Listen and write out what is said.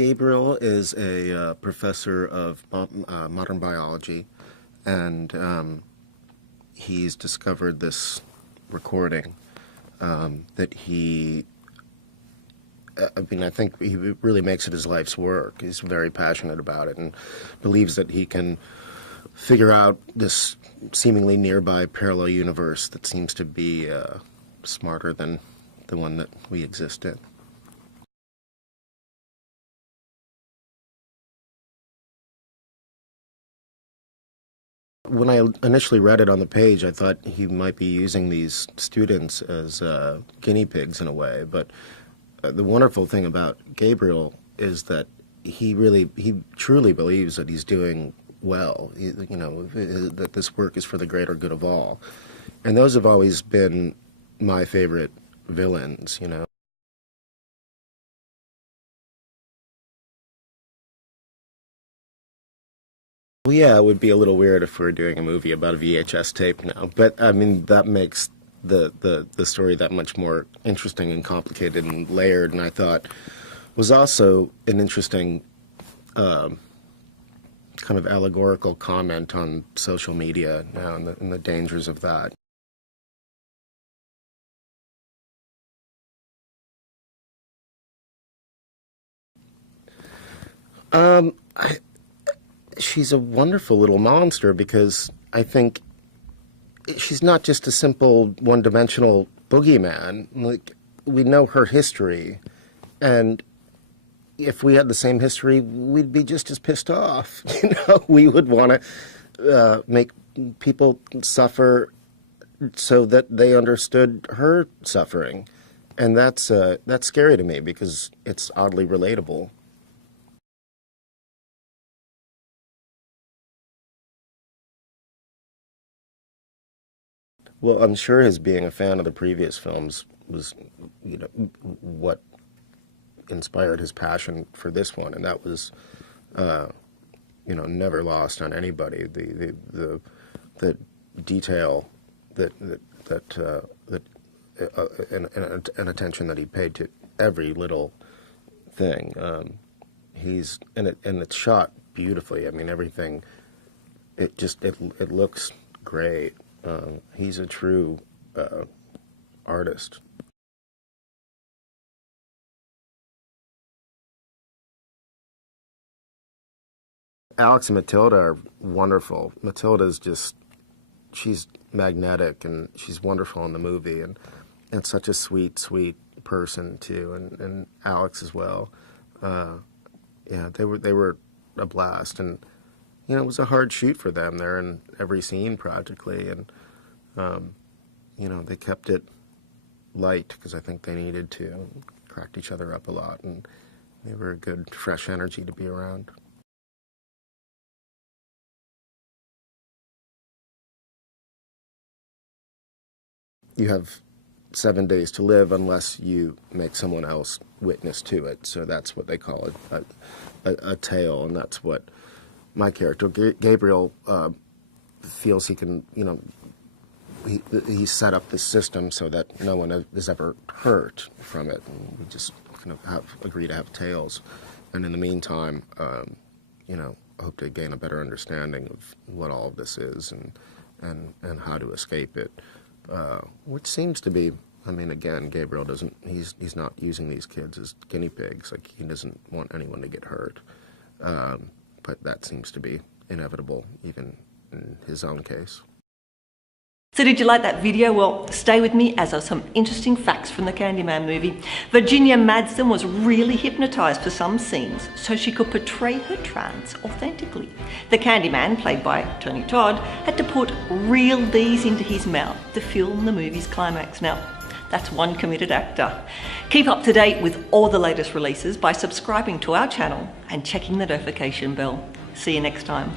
Gabriel is a professor of modern biology, and he's discovered this recording that I think he really makes it his life's work. He's very passionate about it and believes that he can figure out this seemingly nearby parallel universe that seems to be smarter than the one that we exist in. When I initially read it on the page, I thought he might be using these students as guinea pigs in a way, but the wonderful thing about Gabriel is that he truly believes that he's doing well, that this work is for the greater good of all. And those have always been my favorite villains, Well, yeah, it would be a little weird if we were doing a movie about a VHS tape now, but I mean, that makes the story that much more interesting and complicated and layered, and I thought was also an interesting kind of allegorical comment on social media now and the dangers of that. She's a wonderful little monster because I think she's not just a simple one-dimensional boogeyman. Like, we know her history, and if we had the same history, we'd be just as pissed off. We would want to make people suffer so that they understood her suffering, and that's scary to me because it's oddly relatable. Well, I'm sure his being a fan of the previous films was, what inspired his passion for this one, and that was, never lost on anybody. The detail and attention that he paid to every little thing. And it's shot beautifully. I mean, everything. It looks great. He's a true artist. Alex and Matilda are wonderful. Matilda's she's magnetic and she's wonderful in the movie, and such a sweet, sweet person too, and Alex as well. Yeah, they were a blast, and it was a hard shoot for them. They're in every scene practically, and they kept it light because I think they needed to. Cracked each other up a lot, and they were a good, fresh energy to be around. You have 7 days to live unless you make someone else witness to it. So that's what they call it, a tale, and that's what my character, Gabriel, feels he can, he set up this system so that no one is ever hurt from it. And we just kind of agree to have tales. And in the meantime, hope to gain a better understanding of what all of this is and how to escape it. Which seems to be, I mean, again, Gabriel he's not using these kids as guinea pigs. Like, he doesn't want anyone to get hurt. But that seems to be inevitable, even in his own case. So did you like that video? Well, stay with me as are some interesting facts from the Candyman movie. Virginia Madsen was really hypnotised for some scenes so she could portray her trance authentically. The Candyman, played by Tony Todd, had to put real D's into his mouth to film the movie's climax. Now, that's one committed actor. Keep up to date with all the latest releases by subscribing to our channel and checking the notification bell. See you next time.